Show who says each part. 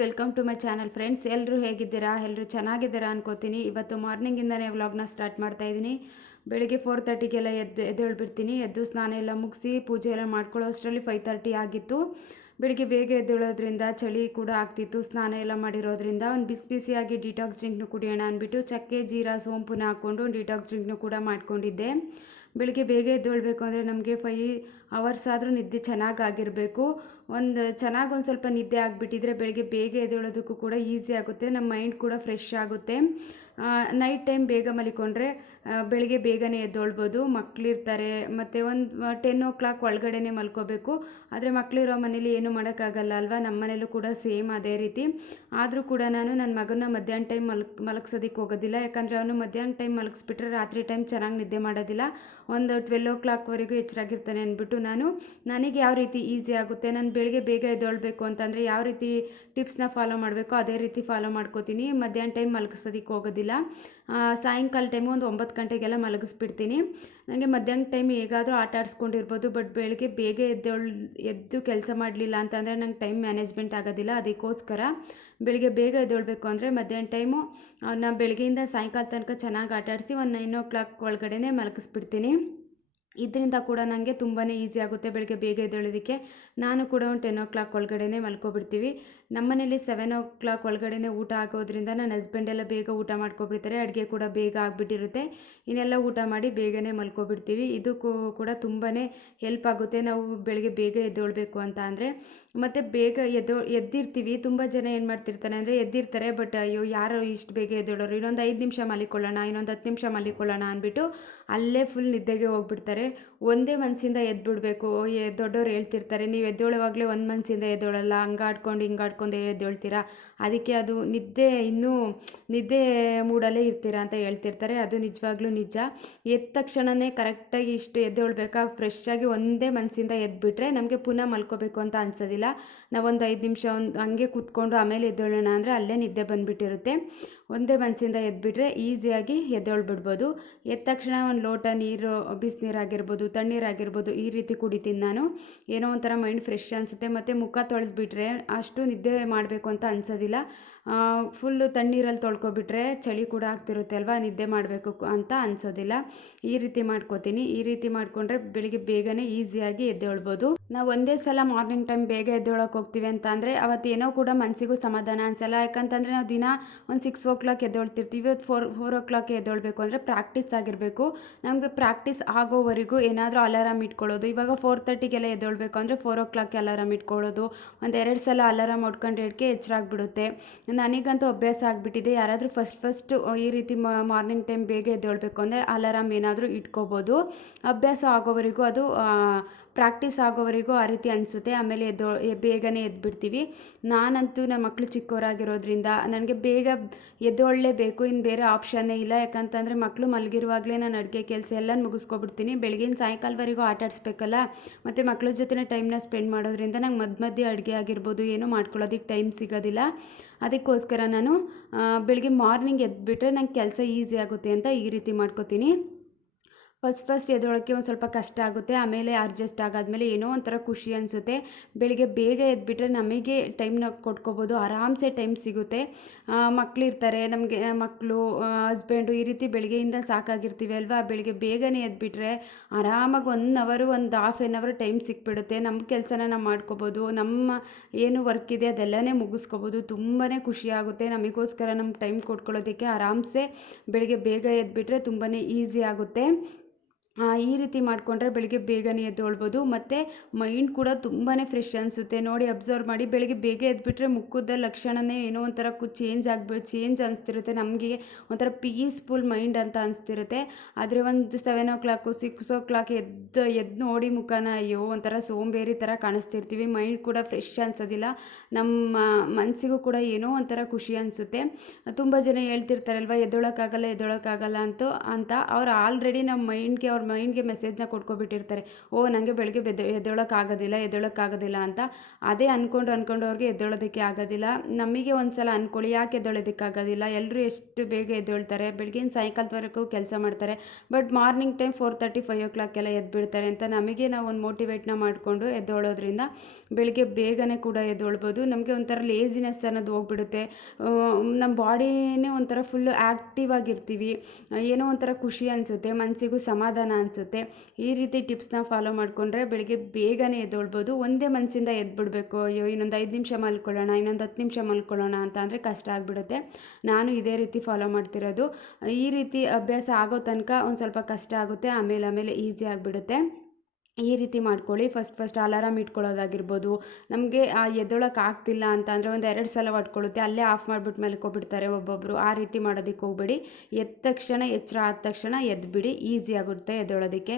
Speaker 1: Welcome to my channel friends ಎಲ್ಲರೂ ಹೇಗಿದ್ದೀರಾ? ಎಲ್ಲರೂ ಚೆನ್ನಾಗಿದ್ದೀರಾ ಅನ್ಕೋತೀನಿ. ಇವತ್ತು ಮಾರ್ನಿಂಗಿಂದನೇ ವ್ಲಾಗ್ನ ಸ್ಟಾರ್ಟ್ ಮಾಡ್ತಾ ಇದ್ದೀನಿ. ಬೆಳಿಗ್ಗೆ ಫೋರ್ ತರ್ಟಿಗೆಲ್ಲ ಎದ್ದು, ಎದ್ದೇಳ್ಬಿಡ್ತೀನಿ. ಎದ್ದು ಸ್ನಾನ ಎಲ್ಲ ಮುಗಿಸಿ ಪೂಜೆ ಎಲ್ಲ ಮಾಡ್ಕೊಳ್ಳೋ ಅಷ್ಟರಲ್ಲಿ ಫೈವ್ ತರ್ಟಿ ಆಗಿತ್ತು. ಬೆಳಿಗ್ಗೆ ಬೇಗ ಎದ್ದೇಳೋದ್ರಿಂದ ಚಳಿ ಕೂಡ ಆಗ್ತಿತ್ತು. ಸ್ನಾನ ಎಲ್ಲ ಮಾಡಿರೋದ್ರಿಂದ ಒಂದು ಬಿಸಿ ಬಿಸಿಯಾಗಿ ಡಿಟಾಕ್ಸ್ ಡ್ರಿಂಕ್ನು ಕುಡಿಯೋಣ ಅಂದ್ಬಿಟ್ಟು ಚಕ್ಕೆ, ಜೀರಾ, ಸೋಂಪುನ ಹಾಕ್ಕೊಂಡು ಡಿಟಾಕ್ಸ್ ಡ್ರಿಂಕ್ನು ಕೂಡ ಮಾಡ್ಕೊಂಡಿದ್ದೆ. ಬೆಳಿಗ್ಗೆ ಬೇಗ ಎದ್ದೇಳಬೇಕು ಅಂದರೆ ನಮಗೆ ಫೈ ಅವರ್ಸ್ ಆದರೂ ನಿದ್ದೆ ಚೆನ್ನಾಗಾಗಿರಬೇಕು. ಒಂದು ಚೆನ್ನಾಗಿ ಒಂದು ಸ್ವಲ್ಪ ನಿದ್ದೆ ಆಗಿಬಿಟ್ಟಿದ್ರೆ ಬೆಳಿಗ್ಗೆ ಬೇಗ ಎದ್ದೇಳೋದಕ್ಕೂ ಕೂಡ ಈಸಿ ಆಗುತ್ತೆ. ನಮ್ಮ ಮೈಂಡ್ ಕೂಡ ಫ್ರೆಶ್ ಆಗುತ್ತೆ. ನೈಟ್ ಟೈಮ್ ಬೇಗ ಮಲಿಕೊಂಡ್ರೆ ಬೆಳಗ್ಗೆ ಬೇಗನೆ ಎದ್ದೊಳ್ಬೋದು ಮಕ್ಕಳಿರ್ತಾರೆ ಮತ್ತು ಒಂದು ಟೆನ್ ಓ ಕ್ಲಾಕ್ ಒಳಗಡೆನೆ ಮಲ್ಕೋಬೇಕು. ಆದರೆ ಮಕ್ಕಳಿರೋ ಮನೇಲಿ ಏನು ಮಾಡೋಕ್ಕಾಗಲ್ಲ ಅಲ್ವಾ? ನಮ್ಮ ಮನೇಲೂ ಕೂಡ ಸೇಮ್ ಅದೇ ರೀತಿ. ಆದರೂ ಕೂಡ ನಾನು ನನ್ನ ಮಗನ ಮಧ್ಯಾಹ್ನ ಟೈಮ್ ಮಲ್ಕ್ ಮಲಗ್ಸೋದಕ್ಕೆ ಹೋಗೋದಿಲ್ಲ. ಯಾಕಂದರೆ ಅವನು ಮಧ್ಯಾಹ್ನ ಟೈಮ್ ಮಲಗಿಸ್ಬಿಟ್ರೆ ರಾತ್ರಿ ಟೈಮ್ ಚೆನ್ನಾಗಿ ನಿದ್ದೆ ಮಾಡೋದಿಲ್ಲ. ಒಂದು ಟ್ವೆಲ್ ಓ ಕ್ಲಾಕ್ವರೆಗೂ ಎಚ್ಚರಾಗಿರ್ತಾನೆ ಅಂದ್ಬಿಟ್ಟು ನಾನು, ನನಗೆ ಯಾವ ರೀತಿ ಈಸಿ ಆಗುತ್ತೆ? ನಾನು ಬೆಳಗ್ಗೆ ಬೇಗ ಎದ್ದೊಳ್ಬೇಕು ಅಂತಂದರೆ ಯಾವ ರೀತಿ ಟಿಪ್ಸ್ನ ಫಾಲೋ ಮಾಡಬೇಕು ಅದೇ ರೀತಿ ಫಾಲೋ ಮಾಡ್ಕೋತೀನಿ. ಮಧ್ಯಾಹ್ನ ಟೈಮ್ ಮಲಗಿಸೋದಕ್ಕೆ ಹೋಗೋದಿಲ್ಲ. ಆ, ಸಾಯಂಕಾಲ ಟೈಮು ಒಂದು ಒಂಬತ್ತು ಗಂಟೆಗೆಲ್ಲ ಮಲಗಿಸ್ಬಿಡ್ತೀನಿ. ನನಗೆ ಮಧ್ಯಾಹ್ನ ಟೈಮ್ ಹೇಗಾದರೂ ಆಟ ಆಡಿಸ್ಕೊಂಡಿರ್ಬೋದು ಬಟ್ ಬೆಳಗ್ಗೆ ಬೇಗ ಎದ್ದೇಳ್ ಎದ್ದು ಕೆಲಸ ಮಾಡಲಿಲ್ಲ ಅಂತಂದರೆ ನಂಗೆ ಟೈಮ್ ಮ್ಯಾನೇಜ್ಮೆಂಟ್ ಆಗೋದಿಲ್ಲ ಅದಕ್ಕೋಸ್ಕರ. ಬೆಳಗ್ಗೆ ಬೇಗ ಎದ್ದೇಳಬೇಕು ಅಂದರೆ ಮಧ್ಯಾಹ್ನ ಟೈಮು ನಾನು ಬೆಳಗ್ಗೆಯಿಂದ ಸಾಯಂಕಾಲ ತನಕ ಚೆನ್ನಾಗಿ ಆಟ ಆಡಿಸಿ ಒಂದು ನೈನ್ ಓ ಕ್ಲಾಕ್ ಒಳಗಡೆ ಮಲಗಿಸ್ಬಿಡ್ತೀನಿ. ಇದರಿಂದ ಕೂಡ ನನಗೆ ತುಂಬಾ ಈಸಿ ಆಗುತ್ತೆ ಬೆಳಗ್ಗೆ ಬೇಗ ಎದ್ದೇಳೋದಕ್ಕೆ. ನಾನು ಕೂಡ ಒಂದು ಟೆನ್ ಓ ಕ್ಲಾಕ್ ಒಳಗಡೆ ಮಲ್ಕೊಬಿಡ್ತೀವಿ. ನಮ್ಮನೇಲಿ ಸೆವೆನ್ ಓ ಕ್ಲಾಕ್ ಒಳಗಡೆ ಊಟ ಆಗೋದ್ರಿಂದ ನನ್ನ ಹಸ್ಬೆಂಡ್ ಎಲ್ಲ ಬೇಗ ಊಟ ಮಾಡ್ಕೊಬಿಡ್ತಾರೆ. ಅಡುಗೆ ಕೂಡ ಬೇಗ ಆಗಿಬಿಟ್ಟಿರುತ್ತೆ. ಇನ್ನೆಲ್ಲ ಊಟ ಮಾಡಿ ಬೇಗನೆ ಮಲ್ಕೊಬಿಡ್ತೀವಿ. ಇದಕ್ಕೂ ಕೂಡ ತುಂಬಾ ಹೆಲ್ಪ್ ಆಗುತ್ತೆ. ನಾವು ಬೆಳಗ್ಗೆ ಬೇಗ ಎದ್ದೇಳಬೇಕು ಅಂತ ಅಂದರೆ. ಮತ್ತು ಬೇಗ ಎದ್ದೋ, ಎದ್ದಿರ್ತೀವಿ. ತುಂಬ ಜನ ಏನು ಮಾಡ್ತಿರ್ತಾರೆ ಅಂದರೆ ಎದ್ದಿರ್ತಾರೆ ಬಟ್ ಅಯ್ಯೋ, ಯಾರು ಇಷ್ಟು ಬೇಗ ಎದ್ದೇಳೋರು. ಇನ್ನೊಂದು ಐದು ನಿಮಿಷ ಮಲಿಕೊಳ್ಳೋಣ, ಇನ್ನೊಂದು ಹತ್ತು ನಿಮಿಷ ಮಲಿಕೊಳ್ಳೋಣ ಅಂದ್ಬಿಟ್ಟು ಅಲ್ಲೇ ಫುಲ್ ನಿದ್ದೆಗೆ ಹೋಗ್ಬಿಡ್ತಾರೆ. ಒಂದೇ ಮನಸ್ಸಿಂದ ಎದ್ಬಿಡ್ಬೇಕು. ಎ ದೊಡ್ಡವ್ರು ಹೇಳ್ತಿರ್ತಾರೆ, ನೀವು ಎದ್ದೇಳುವಾಗಲೇ ಒಂದು ಮನಸ್ಸಿಂದ ಎದ್ದೇಳಲ್ಲ, ಹಂಗಾಡ್ಕೊಂಡು ಹಿಂಗಾಡ್ಕೊಂಡು ಎದ್ದೇಳ್ತೀರಾ? ಅದಕ್ಕೆ ಅದು ನಿದ್ದೆ ಇನ್ನೂ ನಿದ್ದೆ ಮೂಡಲ್ಲೇ ಇರ್ತೀರಾ ಅಂತ ಹೇಳ್ತಿರ್ತಾರೆ. ಅದು ನಿಜವಾಗ್ಲೂ ನಿಜ. ಎದ್ದ ತಕ್ಷಣವೇ ಕರೆಕ್ಟಾಗಿ ಇಷ್ಟು ಎದ್ದೇಳ್ಬೇಕಾ? ಫ್ರೆಶ್ ಆಗಿ ಒಂದೇ ಮನಸ್ಸಿಂದ ಎದ್ಬಿಟ್ರೆ ನಮಗೆ ಪುನಃ ಮಲ್ಕೋಬೇಕು ಅಂತ ಅನ್ಸೋದಿಲ್ಲ. ನಾವೊಂದು ಐದು ನಿಮಿಷ ಒಂದು ಹಂಗೆ ಕೂತ್ಕೊಂಡು ಆಮೇಲೆ ಎದ್ದೇಳೋಣ ಅಂದರೆ ಅಲ್ಲೇ ನಿದ್ದೆ ಬಂದುಬಿಟ್ಟಿರುತ್ತೆ. ಒಂದೇ ಮನಸ್ಸಿಂದ ಎದ್ಬಿಟ್ರೆ ಈಸಿಯಾಗಿ ಎದ್ದೇಳ್ಬಿಡ್ಬೋದು. ಎದ್ದ ತಕ್ಷಣ ಒಂದು ಲೋಟ ನೀರು ಬಿಸಿನೀರಾಗಿರ್ಬೋದು ತಣ್ಣೀರಾಗಿರ್ಬೋದು, ಈ ರೀತಿ ಕುಡಿತೀನಿ ನಾನು. ಏನೋ ಒಂಥರ ಮೈಂಡ್ ಫ್ರೆಶ್ ಅನಿಸುತ್ತೆ. ಮತ್ತು ಮುಖ ತೊಳೆದ್ಬಿಟ್ರೆ ಅಷ್ಟು ನಿದ್ದೆ ಮಾಡಬೇಕು ಅಂತ ಅನಿಸೋದಿಲ್ಲ. ಫುಲ್ಲು ತಣ್ಣೀರಲ್ಲಿ ತೊಳ್ಕೊಬಿಟ್ರೆ ಚಳಿ ಕೂಡ ಆಗ್ತಿರುತ್ತೆ ಅಲ್ವಾ? ನಿದ್ದೆ ಮಾಡಬೇಕು ಅಂತ ಅನಿಸೋದಿಲ್ಲ. ಈ ರೀತಿ ಮಾಡ್ಕೋತೀನಿ. ಈ ರೀತಿ ಮಾಡಿಕೊಂಡ್ರೆ ಬೆಳಿಗ್ಗೆ ಬೇಗನೆ ಈಸಿಯಾಗಿ ಎದ್ದೇಳ್ಬೋದು. ನಾವು ಒಂದೇ ಸಲ ಮಾರ್ನಿಂಗ್ ಟೈಮ್ ಬೇಗ ಎದ್ದೇಳಕ್ಕೆ ಹೋಗ್ತೀವಿ ಅಂತ ಅಂದರೆ ಅವತ್ತೇನೋ ಕೂಡ ಮನಸ್ಸಿಗೂ ಸಮಾಧಾನ ಅನಿಸಲ್ಲ. ಯಾಕಂತಂದರೆ ನಾವು ದಿನ ಒಂದು ಸಿಕ್ಸ್ ಓ ಕ್ಲಾಕ್ ಎದ್ದೇಳ್ತಿರ್ತೀವಿ. ಇವತ್ತು ಫೋರ್ ಫೋರ್ ಓ ಕ್ಲಾಕ್ ಎದ್ದೇಳಬೇಕು ಅಂದರೆ ಪ್ರಾಕ್ಟೀಸ್ ಆಗಿರಬೇಕು. ನಮಗೆ ಪ್ರಾಕ್ಟೀಸ್ ಆಗೋವರೆಗೂ ಏನಾದರೂ ಅಲಾರಾಮ್ ಇಟ್ಕೊಳ್ಳೋದು. ಇವಾಗ ಫೋರ್ ತರ್ಟಿಗೆಲ್ಲ ಎದ್ದೇಳಬೇಕು ಅಂದರೆ ಫೋರ್ ಓ ಕ್ಲಾಕ್ಗೆ ಅಲಾರಾಮ್ ಇಟ್ಕೊಳ್ಳೋದು. ಒಂದು ಎರಡು ಸಲ ಅಲಾರಾಮ್ ಹೊಡ್ಕೊಂಡು ಹಿಡ್ಕೆ ಎಚ್ಚರಾಗ್ಬಿಡುತ್ತೆ ನನಗಂತೂ ಅಭ್ಯಾಸ ಆಗಿಬಿಟ್ಟಿದೆ. ಯಾರಾದರೂ ಫಸ್ಟ್ ಫಸ್ಟ್ ಈ ರೀತಿ ಮಾರ್ನಿಂಗ್ ಟೈಮ್ ಬೇಗ ಎದ್ದೇಳಬೇಕು ಅಂದರೆ ಅಲಾರಾಮ್ ಏನಾದರೂ ಇಟ್ಕೋಬೋದು. ಅಭ್ಯಾಸ ಆಗೋವರೆಗೂ ಅದು ಪ್ರಾಕ್ಟೀಸ್ ಆಗೋವರೆಗೂ ಆ ರೀತಿ ಅನಿಸುತ್ತೆ. ಆಮೇಲೆ ಎದ್ದೋ ಬೇಗನೆ ಎದ್ಬಿಡ್ತೀವಿ. ನಾನಂತೂ ನಮ್ಮ ಮಕ್ಕಳು ಚಿಕ್ಕವರಾಗಿರೋದ್ರಿಂದ, ನನಗೆ ಬೇಗ ಎದ್ದೊಳ್ಳೇಬೇಕು ಇನ್ನು ಬೇರೆ ಆಪ್ಷನ್ನೇ ಇಲ್ಲ. ಯಾಕಂತಂದರೆ ಮಕ್ಕಳು ಮಲಗಿರುವಾಗಲೇ ನಾನು ಅಡುಗೆ ಕೆಲಸ ಎಲ್ಲ ಮುಗಿಸ್ಕೊಬಿಡ್ತೀನಿ. ಬೆಳಗಿನ ಸಾಯಂಕಾಲವರೆಗೂ ಆಟಾಡಿಸ್ಬೇಕಲ್ಲ ಮತ್ತು ಮಕ್ಕಳ ಜೊತೆ ಟೈಮ್ನ ಸ್ಪೆಂಡ್ ಮಾಡೋದ್ರಿಂದ ನಂಗೆ ಮಧ್ಯ ಮಧ್ಯೆ ಅಡುಗೆ ಆಗಿರ್ಬೋದು, ಏನೂ ಮಾಡ್ಕೊಳ್ಳೋದಕ್ಕೆ ಟೈಮ್ ಸಿಗೋದಿಲ್ಲ. ಅದಕ್ಕೋಸ್ಕರ ನಾನು ಬೆಳಿಗ್ಗೆ ಮಾರ್ನಿಂಗ್ ಎದ್ದುಬಿಟ್ರೆ ನಂಗೆ ಕೆಲಸ ಈಸಿ ಆಗುತ್ತೆ ಅಂತ ಈ ರೀತಿ ಮಾಡ್ಕೋತೀನಿ. ಫಸ್ಟ್ ಫಸ್ಟ್ ಎದ್ದೊಳಕ್ಕೆ ಒಂದು ಸ್ವಲ್ಪ ಕಷ್ಟ ಆಗುತ್ತೆ, ಆಮೇಲೆ ಅಡ್ಜಸ್ಟ್ ಆಗಾದಮೇಲೆ ಏನೋ ಒಂಥರ ಖುಷಿ ಅನಿಸುತ್ತೆ. ಬೆಳಿಗ್ಗೆ ಬೇಗ ಎದ್ಬಿಟ್ರೆ ನಮಗೆ ಟೈಮ್ನ ಕೊಟ್ಕೋಬೋದು, ಆರಾಮ್ಸೆ ಟೈಮ್ ಸಿಗುತ್ತೆ. ಮಕ್ಕಳಿರ್ತಾರೆ ನಮಗೆ ಮಕ್ಕಳು ಹಸ್ಬೆಂಡು ಈ ರೀತಿ ಬೆಳಗ್ಗೆಯಿಂದ ಸಾಕಾಗಿರ್ತೀವಿ ಅಲ್ವಾ? ಬೆಳಿಗ್ಗೆ ಬೇಗನೆ ಎದ್ಬಿಟ್ರೆ ಆರಾಮಾಗಿ ಒನ್ ಅವರು ಒಂದು ಹಾಫ್ ಆನ್ ಅವರ್ ಟೈಮ್ ಸಿಕ್ಬಿಡುತ್ತೆ. ನಮ್ಮ ಕೆಲಸನ ನಾವು ಮಾಡ್ಕೋಬೋದು, ನಮ್ಮ ಏನು ವರ್ಕ್ ಇದೆ ಅದೆಲ್ಲನೇ ಮುಗಿಸ್ಕೋಬೋದು. ತುಂಬಾ ಖುಷಿ ಆಗುತ್ತೆ. ನಮಗೋಸ್ಕರ ನಮ್ಗೆ ಟೈಮ್ ಕೊಟ್ಕೊಳ್ಳೋದಕ್ಕೆ ಆರಾಮ್ಸೆ ಬೆಳಿಗ್ಗೆ ಬೇಗ ಎದ್ಬಿಟ್ರೆ ತುಂಬಾ ಈಸಿ ಆಗುತ್ತೆ. ಈ ರೀತಿ ಮಾಡಿಕೊಂಡ್ರೆ ಬೆಳಿಗ್ಗೆ ಬೇಗನೆ ಎದ್ದೋಳ್ಬೋದು. ಮತ್ತು ಮೈಂಡ್ ಕೂಡ ತುಂಬಾ ಫ್ರೆಶ್ ಅನಿಸುತ್ತೆ. ನೋಡಿ ಅಬ್ಸರ್ವ್ ಮಾಡಿ ಬೆಳಗ್ಗೆ ಬೇಗ ಎದ್ಬಿಟ್ರೆ ಮುಖದ ಲಕ್ಷಣನೇ ಏನೋ ಒಂಥರ ಕು ಚೇಂಜ್ ಆಗ್ಬಿ ಚೇಂಜ್ ಅನಿಸ್ತಿರುತ್ತೆ. ನಮಗೆ ಒಂಥರ ಪೀಸ್ಫುಲ್ ಮೈಂಡ್ ಅಂತ ಅನಿಸ್ತಿರುತ್ತೆ. ಆದರೆ ಒಂದು seven o'clock six o'clock ಎದ್ದು ಎದ್ದು ನೋಡಿ ಮುಖನ, ಅಯ್ಯೋ, ಒಂಥರ ಸೋಂಬೇರಿ ಥರ ಕಾಣಿಸ್ತಿರ್ತೀವಿ. ಮೈಂಡ್ ಕೂಡ ಫ್ರೆಶ್ ಅನಿಸೋದಿಲ್ಲ. ನಮ್ಮ ಮನಸ್ಸಿಗೂ ಕೂಡ ಏನೋ ಒಂಥರ ಖುಷಿ ಅನಿಸುತ್ತೆ. ತುಂಬ ಜನ ಹೇಳ್ತಿರ್ತಾರಲ್ವ, ಎದ್ದೊಳಕ್ಕಾಗಲ್ಲ ಎದ್ದೊಳಕ್ಕಾಗಲ್ಲ ಅಂತ ಅಂತ. ಅವ್ರು ಆಲ್ರೆಡಿ ನಮ್ಮ ಮೈಂಡ್ಗೆ ಅವ್ರ ಅವ್ರ ಮೈಂಡ್ಗೆ ಮೆಸೇಜ್ನ ಕೊಟ್ಕೊಬಿಟ್ಟಿರ್ತಾರೆ, ಓ ನನಗೆ ಬೆಳಗ್ಗೆ ಬೆದ ಎದ್ದೇಳೋಕ್ಕಾಗೋದಿಲ್ಲ ಎದ್ದೇಳೋಕ್ಕಾಗೋದಿಲ್ಲ ಅಂತ ಅದೇ ಅಂದ್ಕೊಂಡು ಅಂದ್ಕೊಂಡು ಅವ್ರಿಗೆ ಎದ್ದೇಳೋದಕ್ಕೆ ಆಗೋದಿಲ್ಲ. ನಮಗೆ ಒಂದು ಸಲ ಅಂದ್ಕೊಳ್ಳಿ ಯಾಕೆ ಎದ್ದೇಳೋದಕ್ಕಾಗೋದಿಲ್ಲ? ಎಲ್ಲರೂ ಎಷ್ಟು ಬೇಗ ಎದ್ದೇಳ್ತಾರೆ? ಬೆಳಗಿನ ಸಾಯಂಕಾಲದವರೆಗೂ ಕೆಲಸ ಮಾಡ್ತಾರೆ, but morning time four thirty, five ಓ ಕ್ಲಾಕೆಲ್ಲ ಎದ್ದು ಬಿಡ್ತಾರೆ ಅಂತ ನಮಗೆ ನಾವು ಒಂದು ಮೋಟಿವೇಟ್ನ ಮಾಡಿಕೊಂಡು ಎದ್ದೇಳೋದ್ರಿಂದ ಬೆಳಿಗ್ಗೆ ಬೇಗನೆ ಕೂಡ ಎದ್ದೇಳ್ಬೋದು. ನಮಗೆ ಒಂಥರ ಲೇಸಿನೆಸ್ ಅನ್ನೋದು ಹೋಗ್ಬಿಡುತ್ತೆ. ನಮ್ಮ ಬಾಡಿನೇ ಒಂಥರ ಫುಲ್ಲು ಆ್ಯಕ್ಟಿವ್ ಆಗಿರ್ತೀವಿ. ಏನೋ ಒಂಥರ ಖುಷಿ ಅನಿಸುತ್ತೆ, ಮನಸ್ಸಿಗೂ ಸಮಾಧಾನ ಅನಿಸುತ್ತೆ. ಈ ರೀತಿ ಟಿಪ್ಸ್ನ ಫಾಲೋ ಮಾಡಿಕೊಂಡ್ರೆ ಬೆಳಿಗ್ಗೆ ಬೇಗನೆ ಎದ್ದೊಳ್ಬೋದು. ಒಂದೇ ಮನಸ್ಸಿಂದ ಎದ್ಬಿಡ್ಬೇಕು. ಅಯ್ಯೋ, ಇನ್ನೊಂದು ಐದು ನಿಮಿಷ ಮಲ್ಕೊಳ್ಳೋಣ, ಇನ್ನೊಂದು ಹತ್ತು ನಿಮಿಷ ಮಲ್ಕೊಳ್ಳೋಣ ಅಂತ ಅಂದರೆ ಕಷ್ಟ ಆಗಿಬಿಡುತ್ತೆ. ನಾನು ಇದೇ ರೀತಿ ಫಾಲೋ ಮಾಡ್ತಿರೋದು. ಈ ರೀತಿ ಅಭ್ಯಾಸ ಆಗೋ ತನಕ ಒಂದು ಸ್ವಲ್ಪ ಕಷ್ಟ ಆಗುತ್ತೆ, ಆಮೇಲೆ ಆಮೇಲೆ ಈಸಿ ಆಗಿಬಿಡುತ್ತೆ. ಈ ರೀತಿ ಮಾಡ್ಕೊಳ್ಳಿ. ಫಸ್ಟ್ ಫಸ್ಟ್ ಅಲಾರಾಮ್ ಇಟ್ಕೊಳ್ಳೋದಾಗಿರ್ಬೋದು. ನಮಗೆ ಎದ್ದೊಳಕ್ಕೆ ಆಗ್ತಿಲ್ಲ ಅಂತ ಅಂದರೆ ಒಂದು ಎರಡು ಸಲ ಹೊಡ್ಕೊಳ್ಳುತ್ತೆ ಅಲ್ಲೇ ಆಫ್ ಮಾಡಿಬಿಟ್ಟು ಹೋಗ್ಬಿಡ್ತಾರೆ ಒಬ್ಬೊಬ್ಬರು ಆ ರೀತಿ ಮಾಡೋದಕ್ಕೆ ಹೋಗ್ಬೇಡಿ. ಎದ್ದ ತಕ್ಷಣ ಎಚ್ಚರ ಆದ ತಕ್ಷಣ ಎದ್ದುಬಿಡಿ ಈಸಿ ಆಗುತ್ತೆ ಎದ್ದೇಳೋದಕ್ಕೆ.